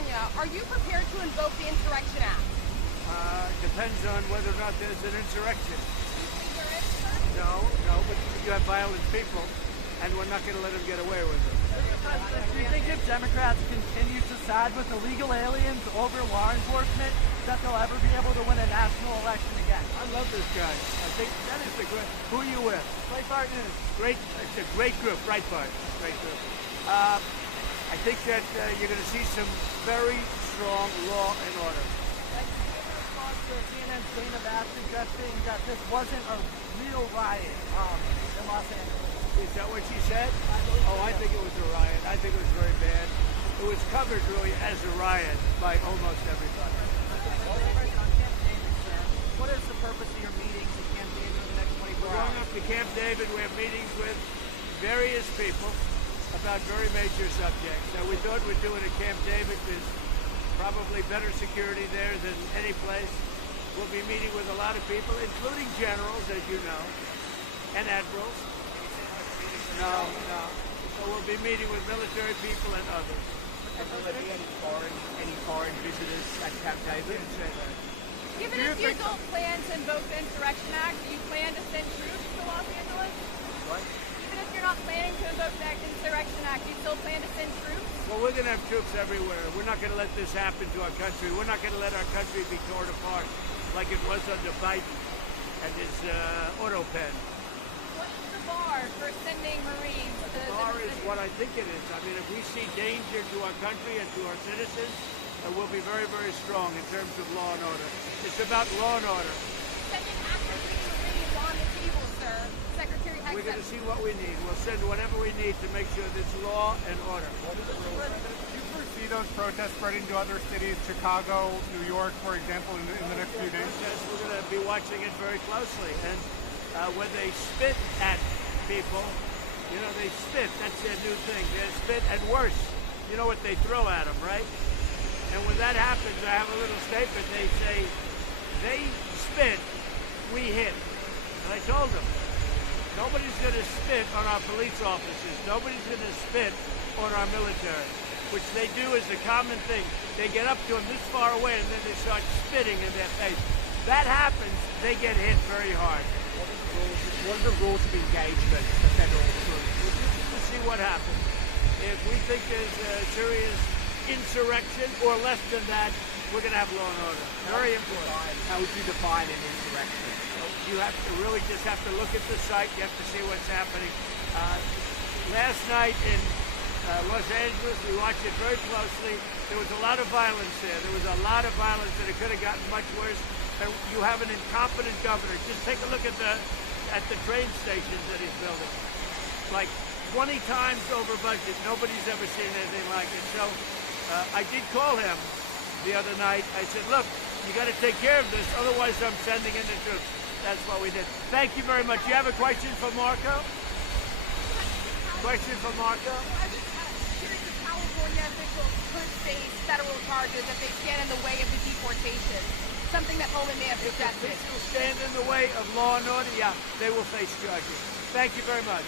California, are you prepared to invoke the Insurrection Act? Depends on whether or not there's an insurrection. There is, sir? No, but you have violent people, and we're not going to let them get away with it. Do you think if Democrats continue to side with illegal aliens over law enforcement, that they'll ever be able to win a national election again? I love this guy. I think that is the great. Who are you with? Breitbart News. Great. It's a great group. Breitbart. Great group. I think that you're going to see some very strong law and order. CNN's Dana Bash suggesting that this wasn't a real riot in Los Angeles. Is that what she said? I think it was a riot. I think it was very bad. It was covered really as a riot by almost everybody. What is the purpose of your meetings at Camp David in the next 24 We're going up to Camp David. We have meetings with various people about very major subjects. Now, we thought we'd do it at Camp David. There's probably better security there than any place. We'll be meeting with a lot of people, including generals, as you know, and admirals. No. So we'll be meeting with military people and others. And will there be any foreign visitors at Camp David? Given if you don't plan to invoke the Insurrection Act, do you plan to send troops to Los Angeles? What? Even if you're not planning to invoke the Insurrection Act, do you still plan to send troops? Well, we're going to have troops everywhere. We're not going to let this happen to our country. We're not going to let our country be torn apart like it was under Biden and his auto pen. What's the bar for sending Marines to The bar is what I think it is. I mean, if we see danger to our country and to our citizens, we'll be very, very strong in terms of law and order. It's about law and order. Sending active Marines on the table, sir. Secretary Hegseth. We're going to see what we need. We'll send whatever we need to make sure there's law and order. Do you foresee those protests spreading to other cities, Chicago, New York, for example, in the next few days? Yes, we're going to be watching it very closely. And when they spit at people, they spit. That's their new thing. They spit, and worse, you know what they throw at them, right? And when that happens, I have a little statement. They say, they spit, we hit. And I told them, nobody's going to spit on our police officers. Nobody's going to spit on our military, which they do as a common thing. They get up to them this far away, and then they start spitting in their face. That happens, they get hit very hard. What are the rules of engagement for federal troops? We'll see what happens. If we think there's a serious insurrection or less than that, we're going to have law and order. Very important. How would you define an insurrection? You have to really just have to look at the site. You have to see what's happening. Last night in Los Angeles, we watched it very closely. There was a lot of violence there. There was a lot of violence, and it could have gotten much worse. And you have an incompetent governor. Just take a look at the train stations that he's building. Like 20 times over budget. Nobody's ever seen anything like it. So I did call him the other night. I said, look, you got to take care of this, otherwise I'm sending in the troops. That's what we did. Thank you very much. You have a question for Marco? Question for Marco? I was curious if California officials could face federal charges if they stand in the way of the deportation. Something that Holman may have suggested. If officials stand in the way of law and order, yeah, they will face charges. Thank you very much.